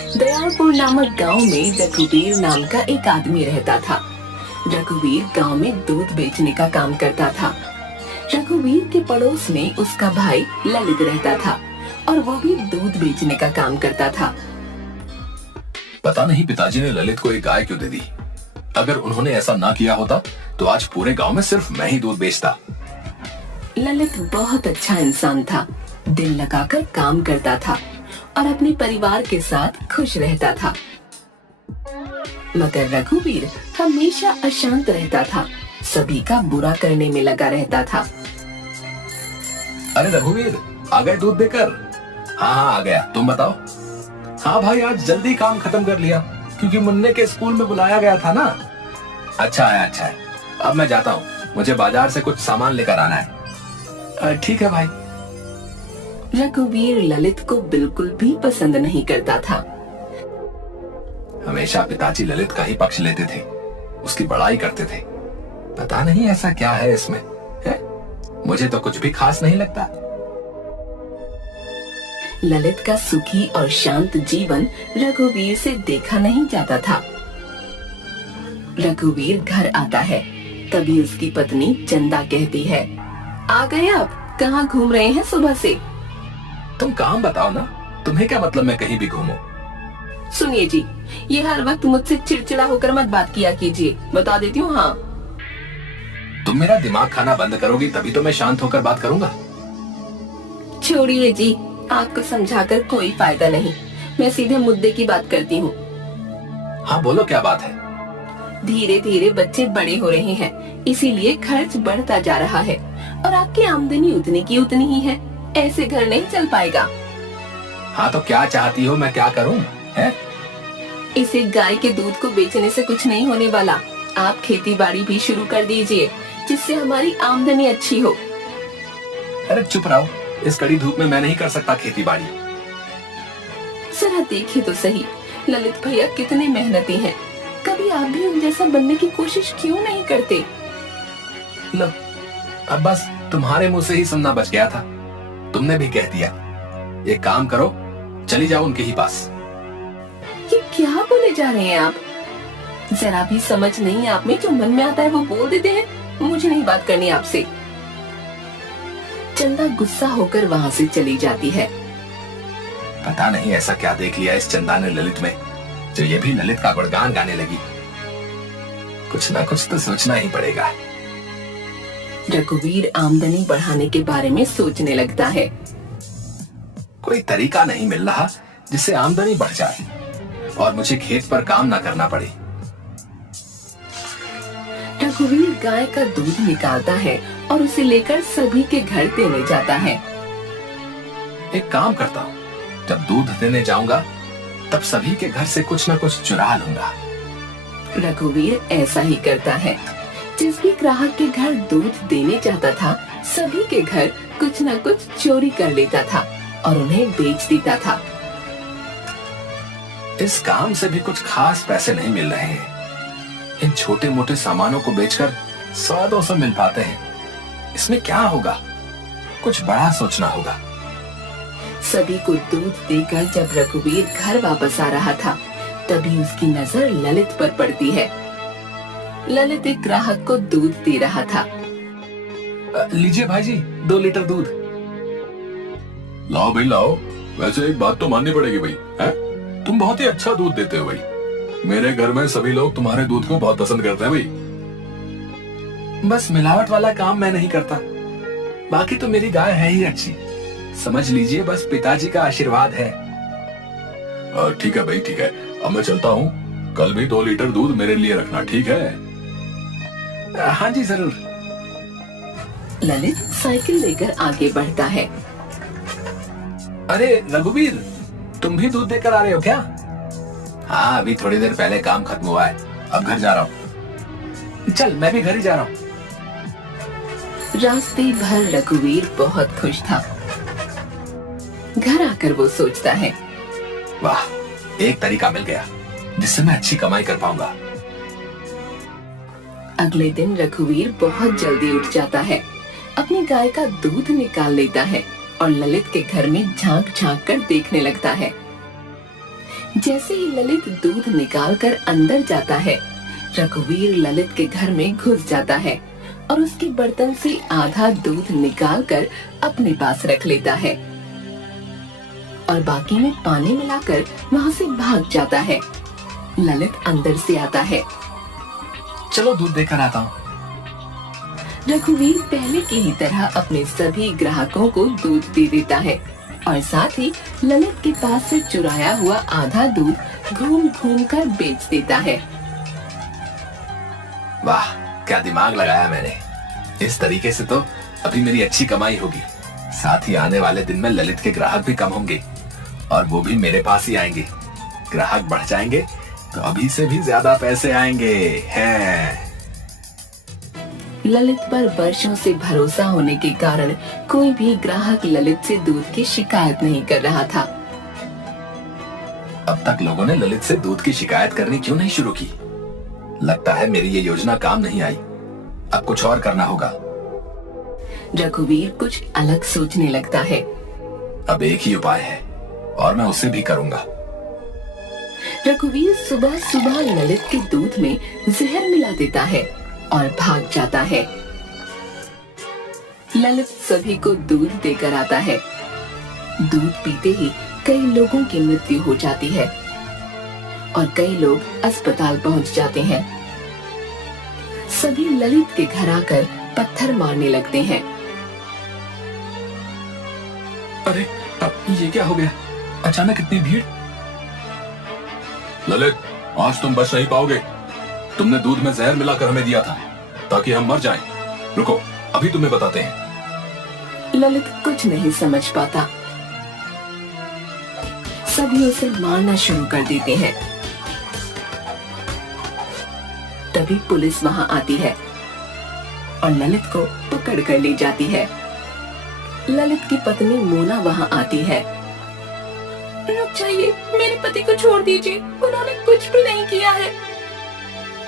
दयालपुर नामक गांव में रघुवीर नाम का एक आदमी रहता था। रघुवीर गांव में दूध बेचने का काम करता था। रघुवीर के पड़ोस में उसका भाई ललित रहता था और वो भी दूध बेचने का काम करता था। पता नहीं पिताजी ने ललित को एक गाय क्यों दे दी। अगर उन्होंने ऐसा ना किया होता तो आज पूरे गांव में सिर्फ मैं ही दूध बेचता। ललित बहुत अच्छा इंसान था, दिल लगाकर काम करता था और अपने परिवार के साथ खुश रहता था। मगर रघुवीर हमेशा अशांत रहता था, सभी का बुरा करने में लगा रहता था। अरे रघुवीर, आ गए दूध देकर? हाँ आ गया, तुम बताओ। हाँ भाई, आज जल्दी काम खत्म कर लिया क्योंकि मुन्ने के स्कूल में बुलाया गया था ना। अच्छा है। अब मैं जाता हूँ, मुझे बाजार से कुछ सामान लेकर आना है। ठीक है भाई। रघुवीर ललित को बिल्कुल भी पसंद नहीं करता था। हमेशा पिताजी ललित का ही पक्ष लेते थे, उसकी बड़ाई करते थे। पता नहीं ऐसा क्या है इसमें, है? मुझे तो कुछ भी खास नहीं लगता। ललित का सुखी और शांत जीवन रघुवीर से देखा नहीं जाता था। रघुवीर घर आता है, तभी उसकी पत्नी चंदा कहती है, आ गए आप? कहाँ घूम रहे हैं सुबह से? तुम काम बताओ ना, तुम्हें क्या मतलब मैं कहीं भी घूमूं? सुनिए जी, ये हर वक्त मुझसे चिड़चिड़ा होकर मत बात किया कीजिए, बता देती हूँ। हाँ, तुम मेरा दिमाग खाना बंद करोगी तभी तो मैं शांत होकर बात करूंगा। छोड़िए जी, आपको समझाकर कोई फायदा नहीं, मैं सीधे मुद्दे की बात करती हूँ। हाँ बोलो, क्या बात है? धीरे धीरे बच्चे बड़े हो रहे हैं, इसीलिए खर्च बढ़ता जा रहा है और आपकी आमदनी उतनी की उतनी ही है। ऐसे घर नहीं चल पाएगा। हाँ तो क्या चाहती हो, मैं क्या करूं? है? इसे गाय के दूध को बेचने से कुछ नहीं होने वाला। आप खेती बाड़ी भी शुरू कर दीजिए, जिससे हमारी आमदनी अच्छी हो। अरे चुप रहो, इस कड़ी धूप में मैं नहीं कर सकता खेती बाड़ी। जरा देखिए तो सही, ललित भैया कितने मेहनती हैं। कभी आप भी उन जैसा बनने की कोशिश क्यों नहीं करते? लो, अब बस तुम्हारे मुंह से ही सुनना बच गया था। तुमने भी कह दिया। एक काम करो, चली जाओ उनके ही पास। ये क्या बोले जा रहे हैं आप? जरा भी समझ नहीं आप में, जो मन में आता है वो बोल देते हैं। मुझे नहीं बात करनी आपसे। चंदा गुस्सा होकर वहाँ से चली जाती है। पता नहीं ऐसा क्या देख लिया इस चंदा ने ललित में, जो ये भी ललित का गुणगान गाने लगी। कुछ ना कुछ तो सोचना ही पड़ेगा। रघुवीर आमदनी बढ़ाने के बारे में सोचने लगता है। कोई तरीका नहीं मिल रहा जिससे आमदनी बढ़ जाए और मुझे खेत पर काम ना करना पड़े। रघुवीर गाय का दूध निकालता है और उसे लेकर सभी के घर देने जाता है। एक काम करता हूँ, जब दूध देने जाऊंगा तब सभी के घर से कुछ न कुछ चुरा लूंगा। रघुवीर ऐसा ही करता है। जिस भी ग्राहक के घर दूध देने जाता था, सभी के घर कुछ न कुछ चोरी कर लेता था और उन्हें बेच देता था। इस काम से भी कुछ खास पैसे नहीं मिल रहे हैं। इन छोटे मोटे सामानों को बेचकर 100-200 मिल पाते हैं। इसमें क्या होगा? कुछ बड़ा सोचना होगा। सभी को दूध देकर जब रघुवीर घर वापस आ रहा था, तभी उसकी नजर ललित पर पड़ती है। ललित एक ग्राहक को दूध दे रहा था। लीजिए भाई जी, 2 लीटर दूध। लाओ भाई लाओ। वैसे एक बात तो माननी पड़ेगी भाई, है? तुम बहुत ही अच्छा दूध देते हो भाई। मेरे घर में सभी लोग तुम्हारे दूध को बहुत पसंद करते हैं भाई। बस मिलावट वाला काम मैं नहीं करता, बाकी तो मेरी गाय है ही अच्छी। समझ लीजिए, बस पिताजी का आशीर्वाद है। ठीक है भाई, ठीक है। अब मैं चलता हूँ। कल भी 2 लीटर दूध मेरे लिए रखना, ठीक है? हाँ जी जरूर। ललित साइकिल लेकर आगे बढ़ता है। अरे रघुवीर, तुम भी दूध देकर आ रहे हो क्या? हाँ, अभी थोड़ी देर पहले काम खत्म हुआ है, अब घर जा रहा हूँ। चल, मैं भी घर ही जा रहा हूँ। रास्ते भर रघुवीर बहुत खुश था। घर आकर वो सोचता है, वाह, एक तरीका मिल गया जिससे मैं अच्छी कमाई कर पाऊंगा। अगले दिन रघुवीर बहुत जल्दी उठ जाता है, अपनी गाय का दूध निकाल लेता है और ललित के घर में झांक झांक कर देखने लगता है। जैसे ही ललित दूध निकाल कर अंदर जाता है, रघुवीर ललित के घर में घुस जाता है और उसके बर्तन से आधा दूध निकाल कर अपने पास रख लेता है और बाकी में पानी मिलाकर वहाँ से भाग जाता है। ललित अंदर से आता है। चलो दूध देकर आता हूँ। रघुवीर पहले की ही तरह अपने सभी ग्राहकों को दूध दे देता है और साथ ही ललित के पास से चुराया हुआ आधा दूध घूम घूम कर बेच देता है। वाह, क्या दिमाग लगाया मैंने। इस तरीके से तो अभी मेरी अच्छी कमाई होगी। साथ ही आने वाले दिन में ललित के ग्राहक भी कम होंगे और वो भी मेरे पास ही आएंगे। ग्राहक बढ़ जाएंगे तो अभी से भी ज्यादा पैसे आएंगे हैं। ललित पर वर्षों से भरोसा होने के कारण कोई भी ग्राहक ललित से दूध की शिकायत नहीं कर रहा था। अब तक लोगों ने ललित से दूध की शिकायत करनी क्यों नहीं शुरू की? लगता है मेरी ये योजना काम नहीं आई। अब कुछ और करना होगा। रघुवीर कुछ अलग सोचने लगता है। अब एक ही उपाय है और मैं उसे भी करूंगा। रघुवीर सुबह सुबह ललित के दूध में जहर मिला देता है और भाग जाता है। ललित सभी को दूध देकर आता है। दूध पीते ही कई लोगों की मृत्यु हो जाती है और कई लोग अस्पताल पहुंच जाते हैं। सभी ललित के घर आकर पत्थर मारने लगते हैं। अरे, अब ये क्या हो गया? अचानक इतनी भीड़। ललित, आज तुम बच नहीं पाओगे। तुमने दूध में जहर मिलाकर हमें दिया था ताकि हम मर जाएं। रुको, अभी तुम्हें बताते हैं। ललित कुछ नहीं समझ पाता। सभी उसे मारना शुरू कर देते हैं। तभी पुलिस वहां आती है और ललित को पकड़ कर ले जाती है। ललित की पत्नी मोना वहां आती है। रुक जाइए, मेरे पति को छोड़ दीजिए, उन्होंने कुछ भी नहीं किया है।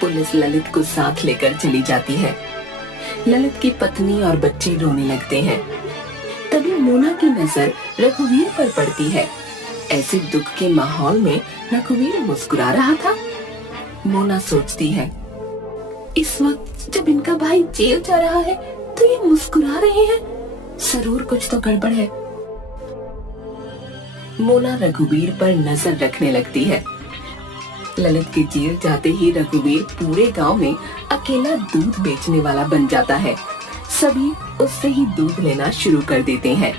पुलिस ललित को साथ लेकर चली जाती है। ललित की पत्नी और बच्चे रोने लगते हैं। तभी मोना की नजर रघुवीर पर पड़ती है। ऐसे दुख के माहौल में रघुवीर मुस्कुरा रहा था। मोना सोचती है, इस वक्त जब इनका भाई जेल जा रहा है तो ये मुस्कुरा रहे हैं, जरूर कुछ तो गड़बड़ है। मोना रघुवीर पर नजर रखने लगती है। ललित के जेल जाते ही रघुवीर पूरे गांव में अकेला दूध बेचने वाला बन जाता है। सभी उससे ही दूध लेना शुरू कर देते हैं।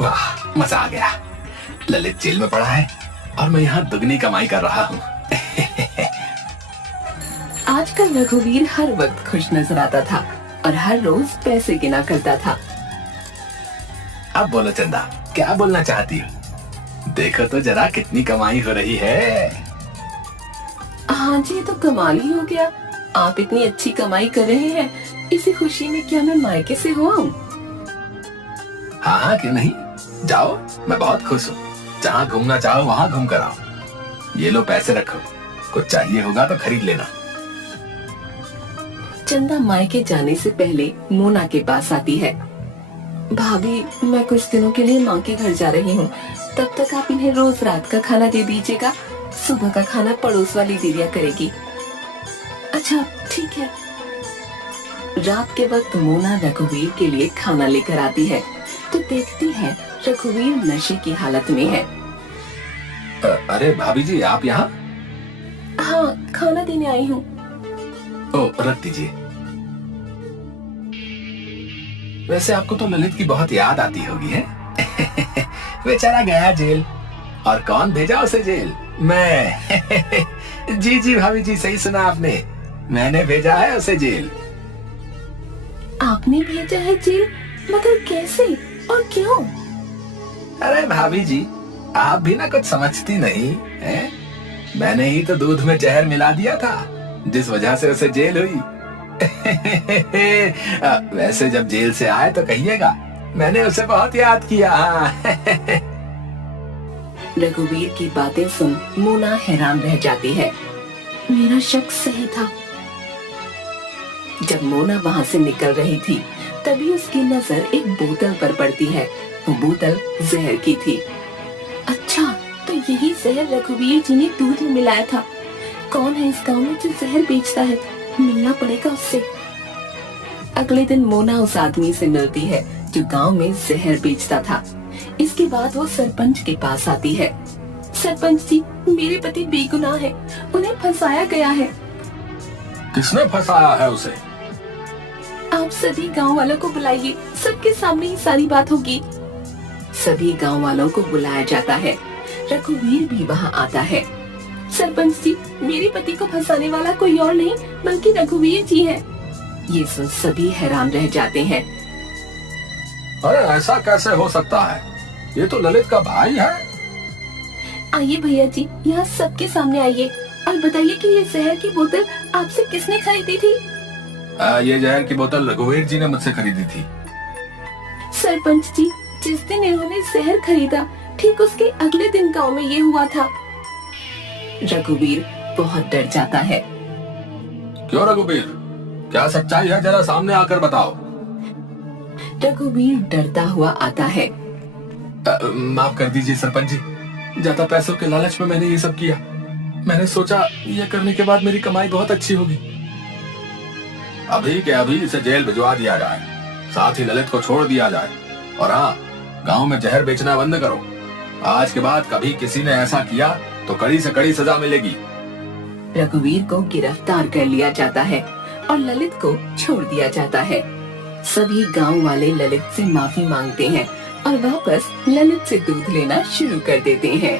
वाह, मजा आ गया। ललित जेल में पड़ा है और मैं यहाँ दुगनी कमाई कर रहा हूँ। आजकल रघुवीर हर वक्त खुश नजर आता था और हर रोज पैसे गिना करता था। अब बोलो चंदा, क्या बोलना चाहती हो? देखो तो जरा कितनी कमाई हो रही है। हाँ जी, तो कमाल ही हो गया। आप इतनी अच्छी कमाई कर रहे हैं, इसी खुशी में क्या मैं मायके से हो आऊं? हाँ हाँ, क्यों नहीं। जाओ, मैं बहुत खुश हूँ। जहाँ घूमना चाहो वहाँ घूम कर आओ। ये लो पैसे रखो, कुछ चाहिए होगा तो खरीद लेना। चंदा मायके जाने से पहले मोना के पास आती है। भाभी, मैं कुछ दिनों के लिए माँ के घर जा रही हूँ, तब तक आप इन्हें रोज रात का खाना दे दीजिएगा। सुबह का खाना पड़ोस वाली दीदिया करेगी। अच्छा, ठीक है। रात के वक्त मोना रघुवीर के लिए खाना लेकर आती है तो देखती है रघुवीर नशे की हालत में है। अरे भाभी जी, आप यहाँ? हाँ, खाना देने आई हूँ। ओ, रख दीजिए। वैसे आपको तो ललित की बहुत याद आती होगी, है? बेचारा गया जेल। और कौन भेजा उसे जेल? मैं। जी जी भाभी जी, सही सुना आपने। मैंने भेजा है उसे जेल। आपने भेजा है जेल? मगर कैसे और क्यों? अरे भाभी जी, आप भी ना कुछ समझती नहीं है? मैंने ही तो दूध में जहर मिला दिया था, जिस वजह से उसे जेल हुई। वैसे जब जेल से आए तो कहिएगा मैंने उसे बहुत याद किया। रघुवीर की बातें सुन मोना हैरान रह जाती है। मेरा शक सही था। जब मोना वहाँ से निकल रही थी तभी उसकी नजर एक बोतल पर पड़ती है। वो बोतल जहर की थी। अच्छा, तो जहर रघुवीर जी ने दूध में मिलाया था। कौन है इस गांव में जो जहर बेचता है? मिलना पड़ेगा उससे। अगले दिन मोना उस आदमी से मिलती है जो गांव में जहर बेचता था। इसके बाद वो सरपंच के पास आती है। सरपंच जी, मेरे पति बेगुनाह है, उन्हें फंसाया गया है। किसने फंसाया है उसे? आप सभी गांव वालों को बुलाइए, सबके सामने ही सारी बात होगी। सभी गांव वालों को बुलाया जाता है। रघुवीर भी वहां आता है। सरपंच जी, मेरे पति को फंसाने वाला कोई और नहीं बल्कि रघुवीर जी है। ये सुन सभी हैरान रह जाते हैं। अरे ऐसा कैसे हो सकता है? ये तो ललित का भाई है। आइए भैया जी, यहाँ सबके सामने आइए और बताइए कि ये जहर की बोतल आपसे किसने खरीदी थी? ये जहर की बोतल रघुवीर जी ने मुझसे खरीदी थी। सरपंच जी, जिस दिन इन्होंने जहर खरीदा ठीक उसके अगले दिन गांव में ये हुआ था। रघुवीर बहुत डर जाता है। क्यों रघुवीर, क्या सच्चाई है? जरा सामने आकर बताओ। रघुवीर डरता हुआ आता है। माफ कर दीजिए सरपंच जी, ज्यादा पैसों के लालच में मैंने ये सब किया। मैंने सोचा ये करने के बाद मेरी कमाई बहुत अच्छी होगी। अभी के अभी इसे जेल भिजवा दिया जाए, साथ ही ललित को छोड़ दिया जाए, और हाँ, गांव में जहर बेचना बंद करो। आज के बाद कभी किसी ने ऐसा किया तो कड़ी से कड़ी सजा मिलेगी। रघुवीर को गिरफ्तार कर लिया जाता है और ललित को छोड़ दिया जाता है। सभी गांव वाले ललित से माफी मांगते हैं और वापस ललित से दूध लेना शुरू कर देते हैं।